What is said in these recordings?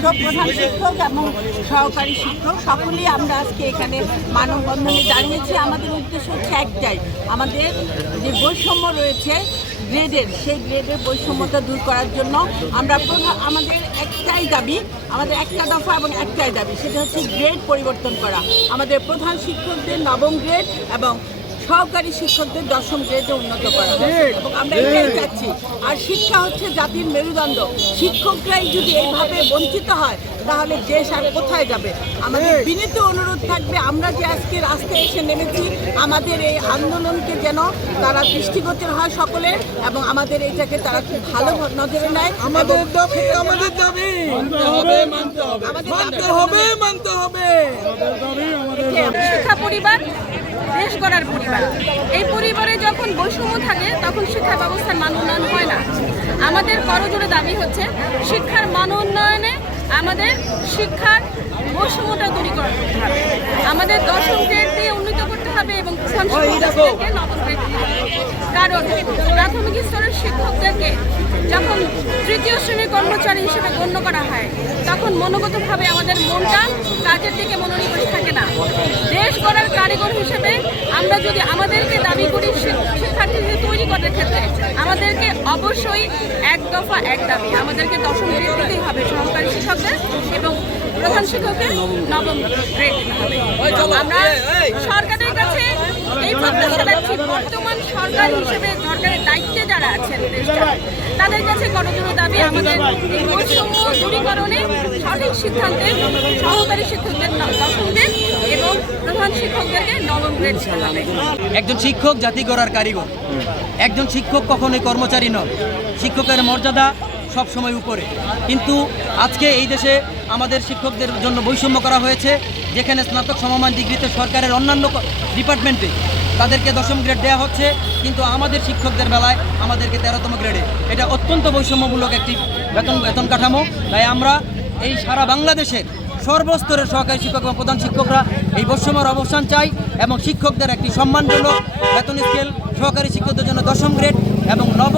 শিক্ষক, প্রধান শিক্ষক এবং সহকারী শিক্ষক, সকলেই আমরা আজকে এখানে মানববন্ধনে দাঁড়িয়েছি। আমাদের উদ্দেশ্য হচ্ছে একটাই, আমাদের যে বৈষম্য রয়েছে গ্রেডের, সেই গ্রেডের বৈষম্যতা দূর করার জন্য আমরা প্রধান আমাদের একটাই দাবি, আমাদের একটা দফা এবং একটাই দাবি, সেটা হচ্ছে গ্রেড পরিবর্তন করা। আমাদের প্রধান শিক্ষকদের নবম গ্রেড এবং সহকারী শিক্ষকদের দশম গ্রেডে উন্নত করা এবং আমরা এটাই চাচ্ছি। আর শিক্ষা হচ্ছে জাতির মেরুদণ্ড। শিক্ষকরাই যদি এইভাবে বঞ্চিত হয় তাহলে দেশ আর কোথায় যাবে? আমাদের বিনীত অনুরোধ থাকবে আমরা যে আজকে রাস্তায় এসে নেমেছি আমাদের এই আন্দোলনকে যেন তারা দৃষ্টিগোচর হয় সকলের এবং আমাদের এইটাকে তারা খুব ভালো নজরে নেয়। আমাদের দাবি আমাদের দাবি। মানতে হবে মানতে হবে। মানতে হবে শিক্ষা পরিবার পরিবার এই পরিবারে যখন বৈষম্য থাকে, তখন শিক্ষা ব্যবস্থার মান উন্নয়ন হয় না। আমাদের করজোরে দাবি হচ্ছে, শিক্ষার মান উন্নয়নে আমাদের শিক্ষার বৈষম্যটা দূরীকরণ করতে হবে। আমাদের দশম গ্রেড দিয়ে উন্নীত করতে হবে এবং কারণ, প্রাথমিক স্তরের শিক্ষকদেরকে যখন কর্মচারী হিসেবে গণ্য করা হয় তখন মনোগতভাবে আমাদের মনটা কাজের দিকে মনোনিবেশ থাকে না। দেশ গড়ার কারিগর হিসেবে আমরা যদি আমাদেরকে দাবি করি শিক- শিক্ষার্থীদের তৈরি করার ক্ষেত্রে আমাদেরকে অবশ্যই এক দফা এক দাবি আমাদেরকে দশম গ্রেড দিতেই হবে সহকারী শিক্ষকদের এবং প্রধান শিক্ষকের নবম গ্রেড দিতে হবে। আমরা সরকারের কাছে এই প্রত্যাশা রাখছি বর্তমান সরকার হিসেবে সরকারের দায়িত্বে যারা আছেন তাদের কাছে দাবি আমাদের বৈষম্য দূরীকরণে সঠিক সহকারী শিক্ষকদের এবং প্রধান শিক্ষকদেরকে নবম গ্রেড একজন শিক্ষক জাতি গড়ার কারিগর। একজন শিক্ষক কখনোই কর্মচারী নন শিক্ষকের মর্যাদা সব সময় উপরে। কিন্তু আজকে এই দেশে আমাদের শিক্ষকদের জন্য বৈষম্য করা হয়েছে, যেখানে স্নাতক সমমান ডিগ্রিতে সরকারের অন্যান্য ডিপার্টমেন্টে তাদেরকে দশম গ্রেড দেওয়া হচ্ছে, কিন্তু আমাদের শিক্ষকদের বেলায় আমাদেরকে তেরোতম গ্রেডে এটা অত্যন্ত বৈষম্যমূলক একটি বেতন বেতন কাঠামো। তাই আমরা এই সারা বাংলাদেশের সর্বস্তরের সহকারী শিক্ষক এবং প্রধান শিক্ষকরা এই বৈষম্যের অবসান চাই এবং শিক্ষকদের একটি সম্মানজনক বেতন স্কেল সহকারী শিক্ষকদের জন্য দশম গ্রেড এবং নব,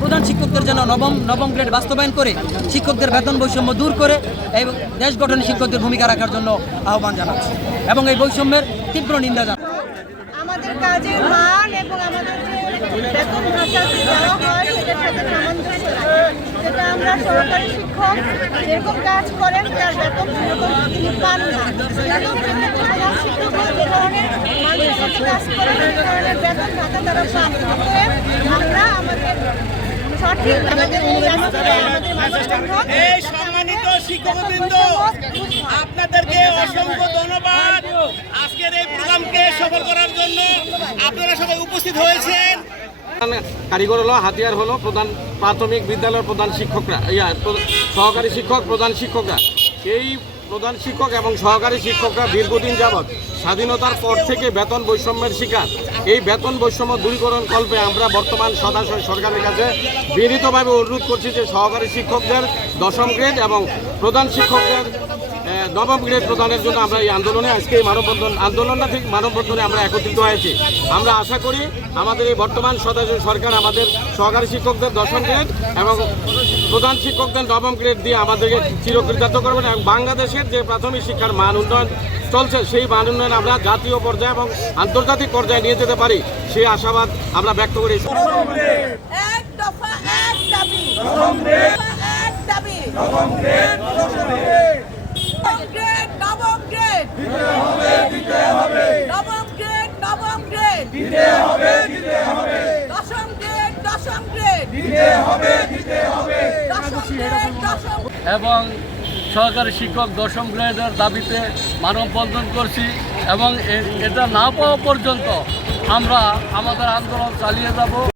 প্রধান শিক্ষকদের জন্য নবম নবম গ্রেড বাস্তবায়ন করে শিক্ষকদের বেতন বৈষম্য দূর করে এবং দেশ গঠনে শিক্ষকদের ভূমিকা রাখার জন্য আহ্বান জানাচ্ছি। এবং এই বৈষম্যের তীব্র নিন্দা আমাদের কাজের মান এবং আমাদের যে বেতন ভাতা যে দেওয়া হয়, সেটার সাথে সামঞ্জস্য যেটা আমরা সরকারি শিক্ষক যেরকম কাজ করেন, তার বেতন সেরকম তিনি পান না। তারা পান। আমরা আমাদের সঠিক আমাদের এই রাস্তায় শিক্ষকবৃন্দ আপনাদেরকে অসংখ্য ধন্যবাদ। আজকের এই প্রোগ্রামকে সফল করার জন্য আপনারা সবাই উপস্থিত হয়েছেন। কারিগর হলো, হাতিয়ার হলো প্রধান প্রাথমিক বিদ্যালয়ের প্রধান শিক্ষকরা, ইয়া সহকারী শিক্ষক, প্রধান শিক্ষকরা। এই প্রধান শিক্ষক এবং সহকারী শিক্ষকরা দীর্ঘদিন যাবৎ স্বাধীনতার পর থেকে বেতন বৈষম্যের শিকার। এই বেতন বৈষম্য দূরীকরণ কল্পে আমরা বর্তমান সদাশয় সরকারের কাছে বিনীতভাবে অনুরোধ করছি যে সহকারী শিক্ষকদের দশম গ্রেড এবং প্রধান শিক্ষকদের নবম গ্রেড প্রদানের জন্য আমরা এই আন্দোলনে আজকে এই মানববন্ধন আন্দোলন না ঠিক মানববন্ধনে আমরা একত্রিত হয়েছি। আমরা আশা করি আমাদের এই বর্তমান সদস্য সরকার আমাদের সহকারী শিক্ষকদের দশম গ্রেড এবং প্রধান শিক্ষকদের নবম গ্রেড দিয়ে আমাদেরকে চিরকৃতার্থ করবেন এবং বাংলাদেশের যে প্রাথমিক শিক্ষার মান উন্নয়ন চলছে, সেই মান উন্নয়ন আমরা জাতীয় পর্যায়ে এবং আন্তর্জাতিক পর্যায়ে নিয়ে যেতে পারি। সেই আশাবাদ আমরা ব্যক্ত করি। এক দফা এক দাবি। নবম গ্রেড নবম গ্রেড। দিতে হবে দিতে হবে। নবম গ্রেড নবম গ্রেড। দিতে হবে দিতে হবে। দশম গ্রেড দশম গ্রেড। দিতে হবে দিতে হবে। দশম গ্রেড দশম এবং সহকারী শিক্ষক দশম গ্রেডের দাবিতে মানববন্ধন করছি এবং এটা না পাওয়া পর্যন্ত আমরা আমাদের আন্দোলন চালিয়ে যাব।